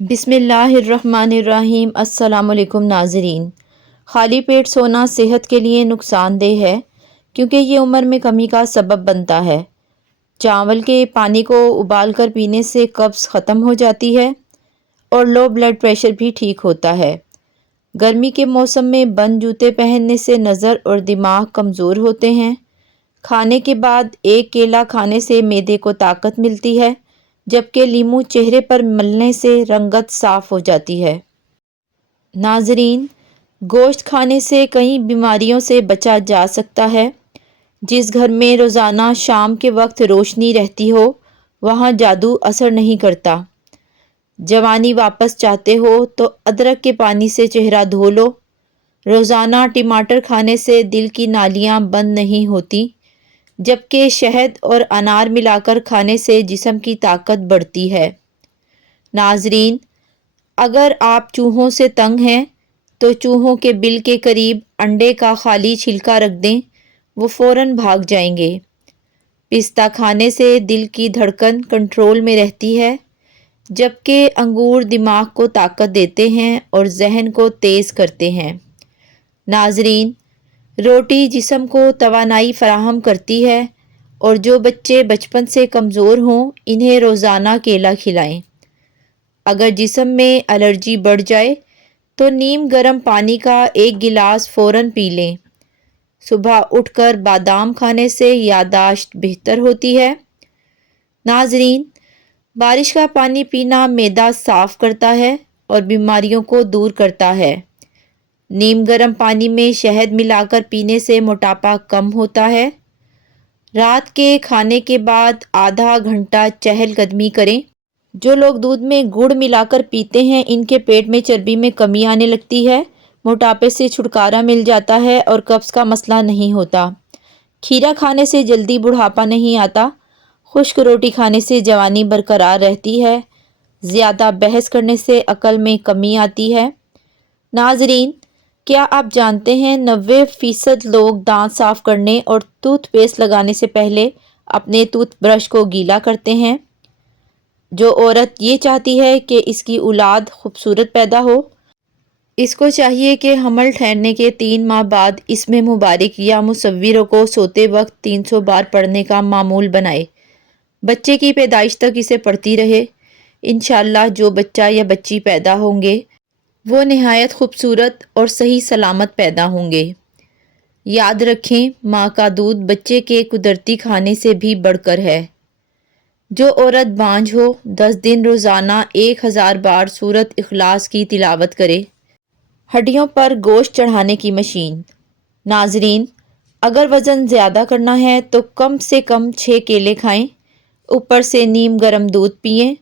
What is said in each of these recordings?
بسم اللہ الرحمن الرحیم۔ السلام علیکم ناظرین۔ خالی پیٹ سونا صحت کے لیے نقصان دہ ہے کیونکہ یہ عمر میں کمی کا سبب بنتا ہے۔ چاول کے پانی کو ابال کر پینے سے قبض ختم ہو جاتی ہے اور لو بلڈ پریشر بھی ٹھیک ہوتا ہے۔ گرمی کے موسم میں بند جوتے پہننے سے نظر اور دماغ کمزور ہوتے ہیں۔ کھانے کے بعد ایک کیلا کھانے سے معدے کو طاقت ملتی ہے، جبکہ لیموں چہرے پر ملنے سے رنگت صاف ہو جاتی ہے۔ ناظرین، گوشت کھانے سے کئی بیماریوں سے بچا جا سکتا ہے۔ جس گھر میں روزانہ شام کے وقت روشنی رہتی ہو وہاں جادو اثر نہیں کرتا۔ جوانی واپس چاہتے ہو تو ادرک کے پانی سے چہرہ دھو لو۔ روزانہ ٹماٹر کھانے سے دل کی نالیاں بند نہیں ہوتی، جبکہ شہد اور انار ملا کر کھانے سے جسم کی طاقت بڑھتی ہے۔ ناظرین، اگر آپ چوہوں سے تنگ ہیں تو چوہوں کے بل کے قریب انڈے کا خالی چھلکا رکھ دیں، وہ فوراً بھاگ جائیں گے۔ پستہ کھانے سے دل کی دھڑکن کنٹرول میں رہتی ہے، جبکہ انگور دماغ کو طاقت دیتے ہیں اور ذہن کو تیز کرتے ہیں۔ ناظرین، روٹی جسم کو توانائی فراہم کرتی ہے اور جو بچے بچپن سے کمزور ہوں انہیں روزانہ کیلا کھلائیں۔ اگر جسم میں الرجی بڑھ جائے تو نیم گرم پانی کا ایک گلاس فوراً پی لیں۔ صبح اٹھ کر بادام کھانے سے یادداشت بہتر ہوتی ہے۔ ناظرین، بارش کا پانی پینا معدہ صاف کرتا ہے اور بیماریوں کو دور کرتا ہے۔ نیم گرم پانی میں شہد ملا کر پینے سے موٹاپا کم ہوتا ہے۔ رات کے کھانے کے بعد آدھا گھنٹہ چہل قدمی کریں۔ جو لوگ دودھ میں گڑ ملا کر پیتے ہیں ان کے پیٹ میں چربی میں کمی آنے لگتی ہے، موٹاپے سے چھٹکارا مل جاتا ہے اور قبض کا مسئلہ نہیں ہوتا۔ کھیرا کھانے سے جلدی بڑھاپا نہیں آتا۔ خشک روٹی کھانے سے جوانی برقرار رہتی ہے۔ زیادہ بحث کرنے سے عقل میں کمی آتی ہے۔ ناظرین، کیا آپ جانتے ہیں 90% لوگ دانت صاف کرنے اور ٹوتھ پیسٹ لگانے سے پہلے اپنے ٹوتھ برش کو گیلا کرتے ہیں؟ جو عورت یہ چاہتی ہے کہ اس کی اولاد خوبصورت پیدا ہو، اس کو چاہیے کہ حمل ٹھہرنے کے 3 ماہ بعد اسم مبارک یا مصوروں کو سوتے وقت 300 بار پڑھنے کا معمول بنائے۔ بچے کی پیدائش تک اسے پڑھتی رہے۔ انشاءاللہ جو بچہ یا بچی پیدا ہوں گے وہ نہایت خوبصورت اور صحیح سلامت پیدا ہوں گے۔ یاد رکھیں، ماں کا دودھ بچے کے قدرتی کھانے سے بھی بڑھ کر ہے۔ جو عورت بانجھ ہو 10 دن روزانہ 1000 بار سورۃ اخلاص کی تلاوت کرے۔ ہڈیوں پر گوشت چڑھانے کی مشین۔ ناظرین، اگر وزن زیادہ کرنا ہے تو کم سے کم 6 کیلے کھائیں، اوپر سے نیم گرم دودھ پئیں۔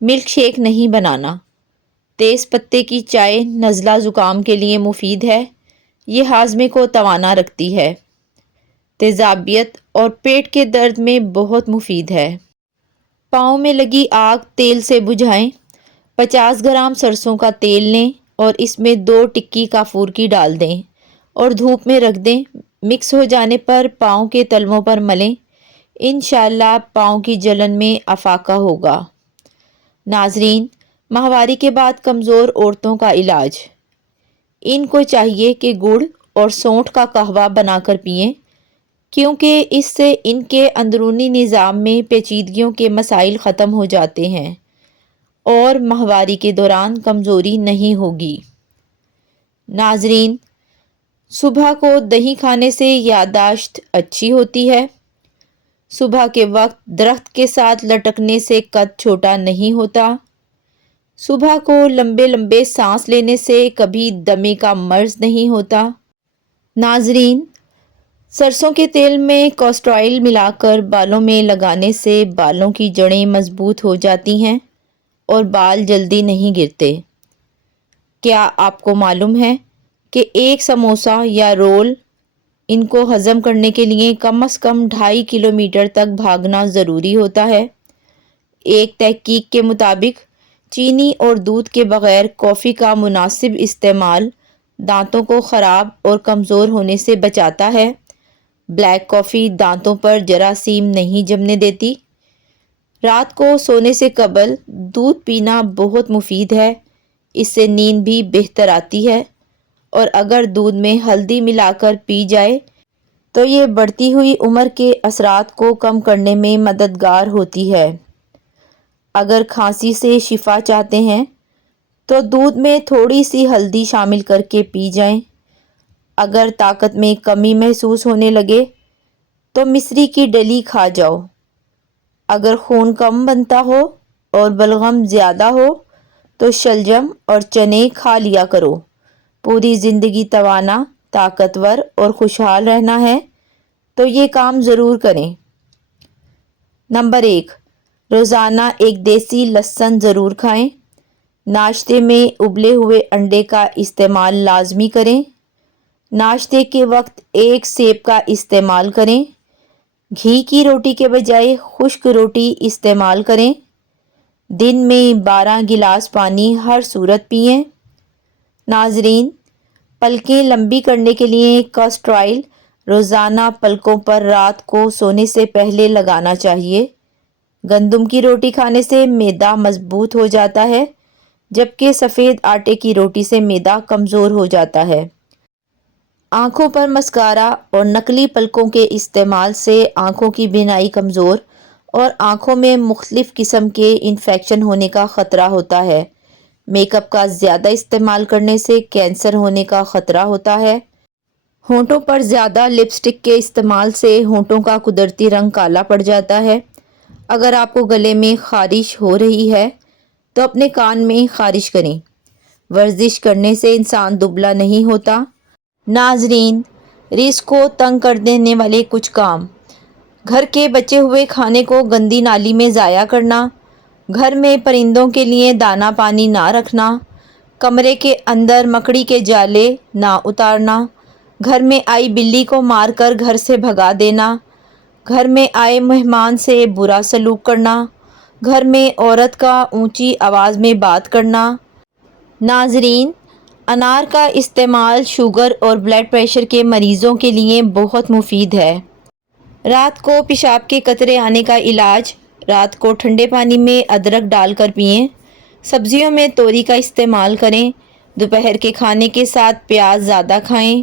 ملک شیک نہیں بنانا۔ تیز پتے کی چائے نزلہ زکام کے لیے مفید ہے۔ یہ ہاضمے کو توانا رکھتی ہے۔ تیزابیت اور پیٹ کے درد میں بہت مفید ہے۔ پاؤں میں لگی آگ تیل سے بجھائیں۔ 50 گرام سرسوں کا تیل لیں اور اس میں 2 ٹکی کافور کی ڈال دیں اور دھوپ میں رکھ دیں۔ مکس ہو جانے پر پاؤں کے تلووں پر ملیں۔ انشاءاللہ پاؤں کی جلن میں افاقہ ہوگا۔ ناظرین، ماہواری کے بعد کمزور عورتوں کا علاج۔ ان کو چاہیے کہ گڑ اور سونٹھ کا قہوہ بنا کر پئیں، کیونکہ اس سے ان کے اندرونی نظام میں پیچیدگیوں کے مسائل ختم ہو جاتے ہیں اور ماہواری کے دوران کمزوری نہیں ہوگی۔ ناظرین، صبح کو دہی کھانے سے یادداشت اچھی ہوتی ہے۔ صبح کے وقت درخت کے ساتھ لٹکنے سے قد چھوٹا نہیں ہوتا۔ صبح کو لمبے لمبے سانس لینے سے کبھی دمے کا مرض نہیں ہوتا۔ ناظرین، سرسوں کے تیل میں کاسٹر آئل ملا کر بالوں میں لگانے سے بالوں کی جڑیں مضبوط ہو جاتی ہیں اور بال جلدی نہیں گرتے۔ کیا آپ کو معلوم ہے کہ ایک سموسہ یا رول ان کو ہضم کرنے کے لیے کم از کم 2.5 کلومیٹر تک بھاگنا ضروری ہوتا ہے؟ ایک تحقیق کے مطابق چینی اور دودھ کے بغیر کافی کا مناسب استعمال دانتوں کو خراب اور کمزور ہونے سے بچاتا ہے۔ بلیک کافی دانتوں پر جراثیم نہیں جمنے دیتی۔ رات کو سونے سے قبل دودھ پینا بہت مفید ہے، اس سے نیند بھی بہتر آتی ہے، اور اگر دودھ میں ہلدی ملا کر پی جائے تو یہ بڑھتی ہوئی عمر کے اثرات کو کم کرنے میں مددگار ہوتی ہے۔ اگر کھانسی سے شفا چاہتے ہیں تو دودھ میں تھوڑی سی ہلدی شامل کر کے پی جائیں۔ اگر طاقت میں کمی محسوس ہونے لگے تو مصری کی ڈلی کھا جاؤ۔ اگر خون کم بنتا ہو اور بلغم زیادہ ہو تو شلجم اور چنے کھا لیا کرو۔ پوری زندگی توانا، طاقتور اور خوشحال رہنا ہے تو یہ کام ضرور کریں۔ نمبر 1، روزانہ ایک دیسی لہسن ضرور کھائیں۔ ناشتے میں ابلے ہوئے انڈے کا استعمال لازمی کریں۔ ناشتے کے وقت ایک سیب کا استعمال کریں۔ گھی کی روٹی کے بجائے خشک روٹی استعمال کریں۔ دن میں 12 گلاس پانی ہر صورت پئیں۔ ناظرین، پلکیں لمبی کرنے کے لیے کاسٹر آئل روزانہ پلکوں پر رات کو سونے سے پہلے لگانا چاہیے۔ گندم کی روٹی کھانے سے معدہ مضبوط ہو جاتا ہے، جبکہ سفید آٹے کی روٹی سے معدہ کمزور ہو جاتا ہے۔ آنکھوں پر مسکارا اور نقلی پلکوں کے استعمال سے آنکھوں کی بینائی کمزور اور آنکھوں میں مختلف قسم کے انفیکشن ہونے کا خطرہ ہوتا ہے۔ میک اپ کا زیادہ استعمال کرنے سے کینسر ہونے کا خطرہ ہوتا ہے۔ ہونٹوں پر زیادہ لپسٹک کے استعمال سے ہونٹوں کا قدرتی رنگ کالا پڑ جاتا ہے۔ اگر آپ کو گلے میں خارش ہو رہی ہے تو اپنے کان میں خارش کریں۔ ورزش کرنے سے انسان دبلا نہیں ہوتا۔ ناظرین، رزق کو تنگ کر دینے والے کچھ کام: گھر کے بچے ہوئے کھانے کو گندی نالی میں ضائع کرنا، گھر میں پرندوں کے لیے دانہ پانی نہ رکھنا، کمرے کے اندر مکڑی کے جالے نہ اتارنا، گھر میں آئی بلی کو مار کر گھر سے بھگا دینا، گھر میں آئے مہمان سے برا سلوک کرنا، گھر میں عورت کا اونچی آواز میں بات کرنا۔ ناظرین، انار کا استعمال شوگر اور بلڈ پریشر کے مریضوں کے لیے بہت مفید ہے۔ رات کو پیشاب کے قطرے آنے کا علاج: رات کو ٹھنڈے پانی میں ادرک ڈال کر پئیں۔ سبزیوں میں توری کا استعمال کریں۔ دوپہر کے کھانے کے ساتھ پیاز زیادہ کھائیں۔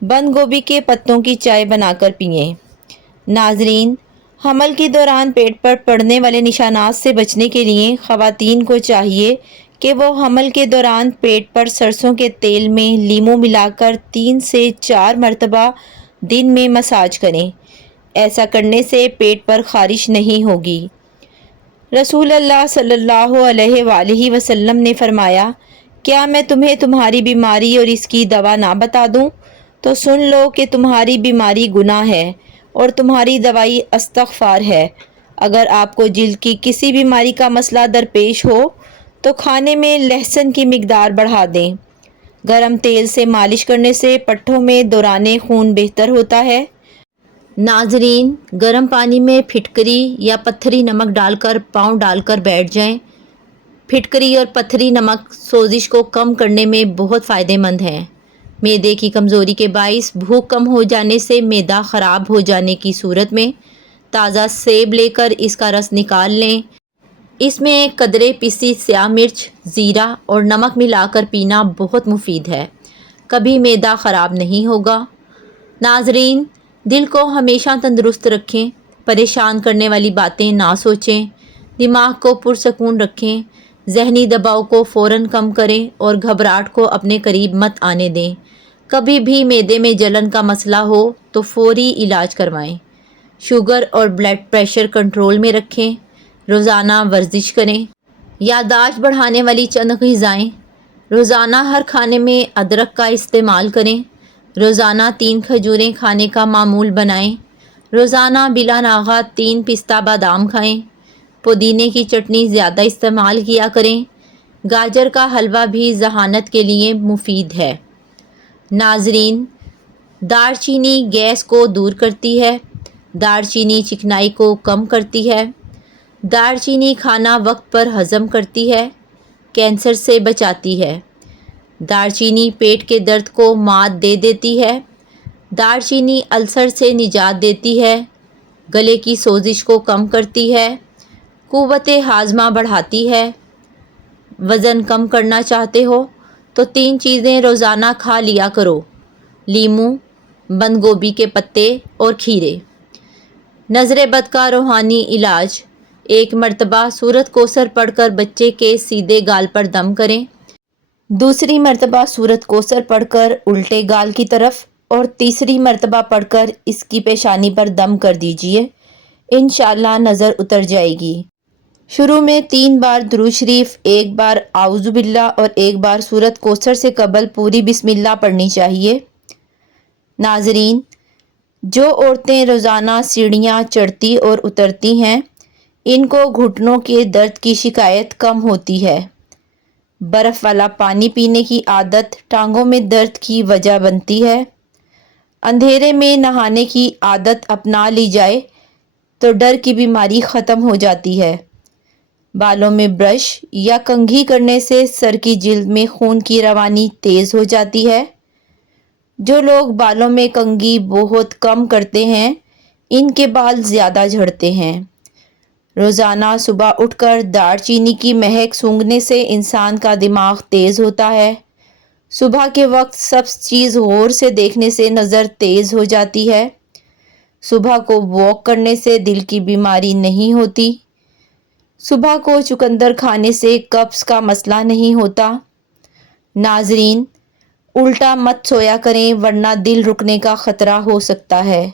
بند گوبھی کے پتوں کی چائے بنا کر پئیں۔ ناظرین، حمل کے دوران پیٹ پر پڑنے والے نشانات سے بچنے کے لیے خواتین کو چاہیے کہ وہ حمل کے دوران پیٹ پر سرسوں کے تیل میں لیموں ملا کر 3 سے 4 مرتبہ دن میں مساج کریں۔ ایسا کرنے سے پیٹ پر خارش نہیں ہوگی۔ رسول اللہ صلی اللہ علیہ وآلہ وسلم نے فرمایا، کیا میں تمہیں تمہاری بیماری اور اس کی دوا نہ بتا دوں؟ تو سن لو کہ تمہاری بیماری گناہ ہے اور تمہاری دوائی استغفار ہے۔ اگر آپ کو جلد کی کسی بیماری کا مسئلہ درپیش ہو تو کھانے میں لہسن کی مقدار بڑھا دیں۔ گرم تیل سے مالش کرنے سے پٹھوں میں دوران خون بہتر ہوتا ہے۔ ناظرین، گرم پانی میں پھٹکری یا پتھری نمک ڈال کر پاؤں ڈال کر بیٹھ جائیں۔ پھٹکری اور پتھری نمک سوزش کو کم کرنے میں بہت فائدہ مند ہیں۔ معدے کی کمزوری کے باعث بھوک کم ہو جانے سے معدہ خراب ہو جانے کی صورت میں تازہ سیب لے کر اس کا رس نکال لیں۔ اس میں ایک قدرے پیسی سیاہ مرچ، زیرہ اور نمک ملا کر پینا بہت مفید ہے۔ کبھی معدہ خراب نہیں ہوگا۔ ناظرین، دل کو ہمیشہ تندرست رکھیں۔ پریشان کرنے والی باتیں نہ سوچیں۔ دماغ کو پرسکون رکھیں۔ ذہنی دباؤ کو فوراً کم کریں اور گھبراہٹ کو اپنے قریب مت آنے دیں۔ کبھی بھی معدے میں جلن کا مسئلہ ہو تو فوری علاج کروائیں۔ شوگر اور بلڈ پریشر کنٹرول میں رکھیں۔ روزانہ ورزش کریں۔ یادداشت بڑھانے والی چند غذائیں: روزانہ ہر کھانے میں ادرک کا استعمال کریں۔ روزانہ 3 کھجوریں کھانے کا معمول بنائیں۔ روزانہ بلا ناغہ 3 پستہ بادام کھائیں۔ پودینے کی چٹنی زیادہ استعمال کیا کریں۔ گاجر کا حلوہ بھی ذہانت کے لیے مفید ہے۔ ناظرین، دار چینی گیس کو دور کرتی ہے۔ دار چینی چکنائی کو کم کرتی ہے۔ دار چینی کھانا وقت پر ہضم کرتی ہے۔ کینسر سے بچاتی ہے۔ دار چینی پیٹ کے درد کو مات دے دیتی ہے۔ دار چینی السر سے نجات دیتی ہے۔ گلے کی سوزش کو کم کرتی ہے۔ قوت ہاضمہ بڑھاتی ہے۔ وزن کم کرنا چاہتے ہو تو 3 چیزیں روزانہ کھا لیا کرو: لیموں، بند گوبھی کے پتے اور کھیرے۔ نظر بد کا روحانی علاج: 1 مرتبہ سورۃ کوثر پڑھ کر بچے کے سیدھے گال پر دم کریں، دوسری مرتبہ سورۃ کوثر پڑھ کر الٹے گال کی طرف، اور تیسری مرتبہ پڑھ کر اس کی پیشانی پر دم کر دیجئے۔ انشاءاللہ نظر اتر جائے گی۔ شروع میں 3 بار درود شریف، 1 بار اعوذ باللہ اور 1 بار سورۃ کوثر سے قبل پوری بسم اللہ پڑھنی چاہیے۔ ناظرین، جو عورتیں روزانہ سیڑھیاں چڑھتی اور اترتی ہیں، ان کو گھٹنوں کے درد کی شکایت کم ہوتی ہے۔ برف والا پانی پینے کی عادت ٹانگوں میں درد کی وجہ بنتی ہے۔ اندھیرے میں نہانے کی عادت اپنا لی جائے تو ڈر کی بیماری ختم ہو جاتی ہے۔ بالوں میں برش یا کنگھی کرنے سے سر کی جلد میں خون کی روانی تیز ہو جاتی ہے۔ جو لوگ بالوں میں کنگھی بہت کم کرتے ہیں، ان کے بال زیادہ جھڑتے ہیں۔ روزانہ صبح اٹھ کر دار چینی کی مہک سونگھنے سے انسان کا دماغ تیز ہوتا ہے۔ صبح کے وقت سبز چیز غور سے دیکھنے سے نظر تیز ہو جاتی ہے۔ صبح کو واک کرنے سے دل کی بیماری نہیں ہوتی۔ صبح کو چقندر کھانے سے قبض کا مسئلہ نہیں ہوتا۔ ناظرین، الٹا مت سویا کریں ورنہ دل رکنے کا خطرہ ہو سکتا ہے۔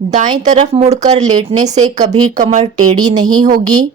دائیں طرف مڑ کر لیٹنے سے کبھی کمر ٹیڑھی نہیں ہوگی۔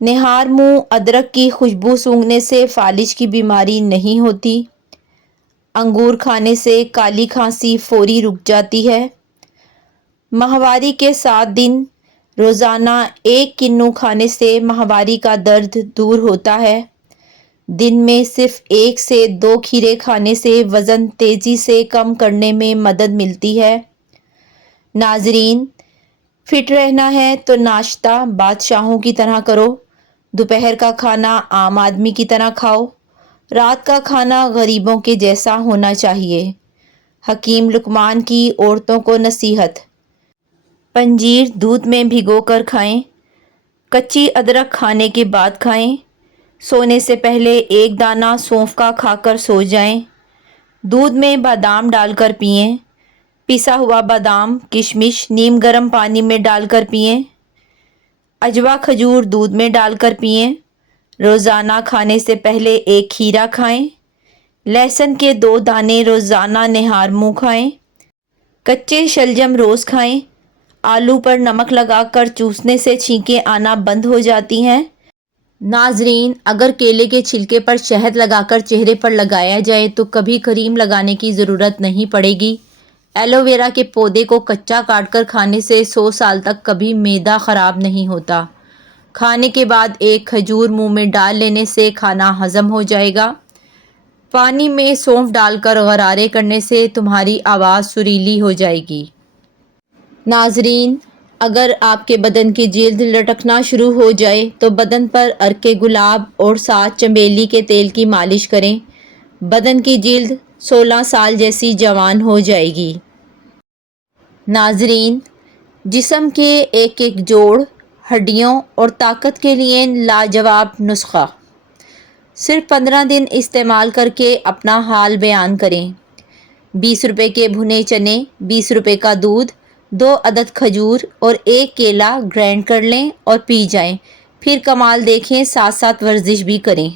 نہار منہ ادرک کی خوشبو سونگھنے سے فالج کی بیماری نہیں ہوتی۔ انگور کھانے سے کالی کھانسی فوری رک جاتی ہے۔ ماہواری کے 7 دن روزانہ 1 کنو کھانے سے ماہواری کا درد دور ہوتا ہے۔ دن میں صرف 1 سے 2 کھیرے کھانے سے وزن تیزی سے کم کرنے میں مدد ملتی ہے۔ ناظرین، فٹ رہنا ہے تو ناشتہ بادشاہوں کی طرح کرو، دوپہر کا کھانا عام آدمی کی طرح کھاؤ، رات کا کھانا غریبوں کے جیسا ہونا چاہیے۔ حکیم لقمان کی عورتوں کو نصیحت: پنجیر دودھ میں بھگو کر کھائیں، کچی ادرک کھانے کے بعد کھائیں، سونے سے پہلے 1 دانہ سونف کا کھا کر سو جائیں، دودھ میں بادام ڈال کر پئیں، پسا ہوا بادام کشمش نیم گرم پانی میں ڈال کر پئیں، عجوا کھجور دودھ میں ڈال کر پئیں، روزانہ کھانے سے پہلے 1 کھیرا کھائیں، لہسن کے 2 دانے روزانہ نہار منہ کھائیں، کچے شلجم روز کھائیں، آلو پر نمک لگا کر چوسنے سے چھینکیں آنا بند ہو جاتی ہیں۔ ناظرین، اگر کیلے کے چھلکے پر شہد لگا کر چہرے پر لگایا جائے تو کبھی کریم لگانے کی ضرورت نہیں پڑے گی۔ ایلو ویرا کے پودے کو کچا کاٹ کر کھانے سے 100 سال تک کبھی معدہ خراب نہیں ہوتا۔ کھانے کے بعد 1 کھجور منہ میں ڈال لینے سے کھانا ہضم ہو جائے گا۔ پانی میں سونف ڈال کر غرارے کرنے سے تمہاری آواز سریلی ہو جائے گی۔ ناظرین، اگر آپ کے بدن کی جلد لٹکنا شروع ہو جائے تو بدن پر عرق گلاب اور ساتھ چنبیلی کے تیل کی مالش کریں۔ بدن کی جلد 16 سال جیسی جوان ہو جائے گی۔ ناظرین، جسم کے ایک جوڑ، ہڈیوں اور طاقت کے لیے لاجواب نسخہ۔ صرف 15 دن استعمال کر کے اپنا حال بیان کریں۔ 20 روپے کے بھنے چنے، 20 روپے کا دودھ، 2 عدد کھجور اور 1 کیلا گرائنڈ کر لیں اور پی جائیں، پھر کمال دیکھیں، ساتھ ساتھ ورزش بھی کریں۔